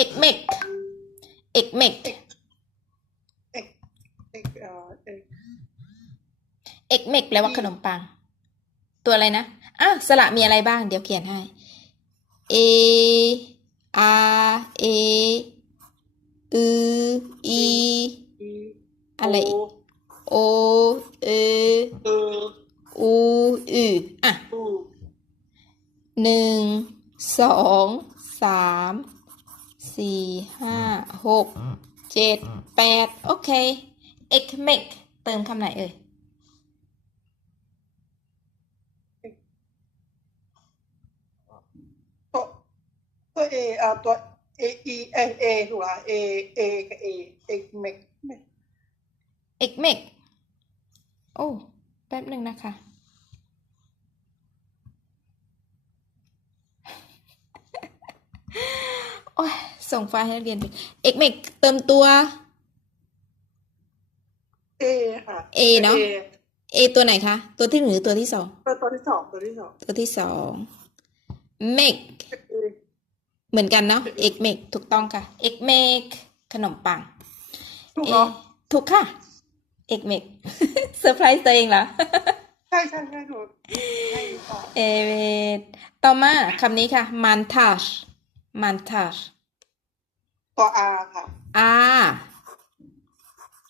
egg make egg make เอกเอกเอ่อเอก egg make แปลว่าขนมปัง ตัวอะไรนะอ้าวสระมีอะไรบ้าง เดี๋ยวเขียนให้ a r a อืออีอะไรอีกโ o เอเออูอืออะหนึ่งสองสาม สี่ห้าหกเจ็ดแปดโอเค egg make เติมคำไหนเอ่ย ตัวตัวเออะตัวเอเอเอเอถูกละเอเอกับเอเอกเมก egg make โอ้ แป๊บหนึ่งนะคะโอ้ย ส่งไฟล์ให้นักเรียนดู egg make เติมตัวเอค่ะ A เนอะ A ตัวไหนคะ ตัวที่หนึ่งหรือตัวที่สอง ตัวตัวที่สองตัวที่สองตัวที่สอง make เอเหมือนกันเนาะ egg make ถูกต้องค่ะ egg make ขนมปัง ถูกเอเนาะถูกค่ะ egg make เซอร์ไพรส์ตัวเองเหรอ ใช่ใช่ใช่ถูกให้ต่อเอเวทต่อมาคำนี้ค่ะ montage montage ตัวอาค่ะอ่า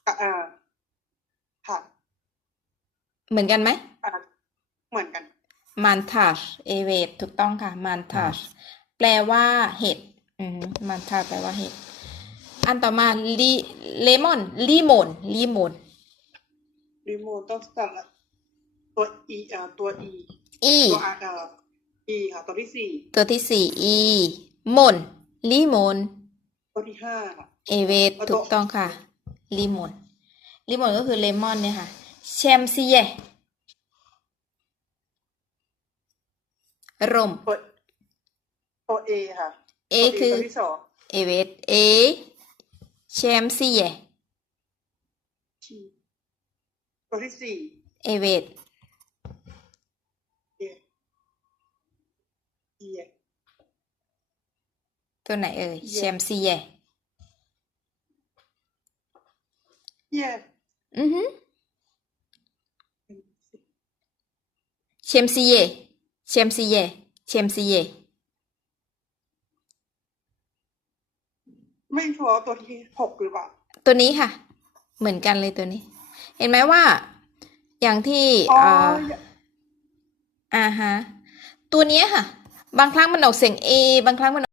กับอาค่ะ เหมือนกันไหมอาเหมือนกัน montage เอเวทถูกต้องค่ะ montage แปลว่าเห็ดอืม montage แปลว่าเห็ดอันต่อมา li lemon limon limon รีโมทต้องสั่งละตัวอีอ่าตัวอี e ตัวอาเอ่ออีค่ะตัวที่สี่ตัวที่สี่ e mon limon ตั วที่ห้าค่ะเอเวทเอาตัวถูกต้องค่ะ limon limon ก็คือเลมอนเนี่ยค่ะแชมซีเยร่มตัวตัวเอค่ะ A ตัวคือตัวที่สองเอเวท A แชมซีเยทีตัวที่สี่เอเวท เอเอ ตัวไหนเอ่ย Ye แชมซีเยเย่อือฮึแชมซีเยแชมซีเยแชมซีเยไม่ชัวร์ว่าตัวที่หกหรือเปล่าตัวนี้ค่ะ เหมือนกันเลยตัวนี้ เห็นไหมว่า อย่างที่อ๋อเอ่ออ่าฮะตัวเนี้ยค่ะ บางครั้งมันออกเสียง A บางครั้งมัน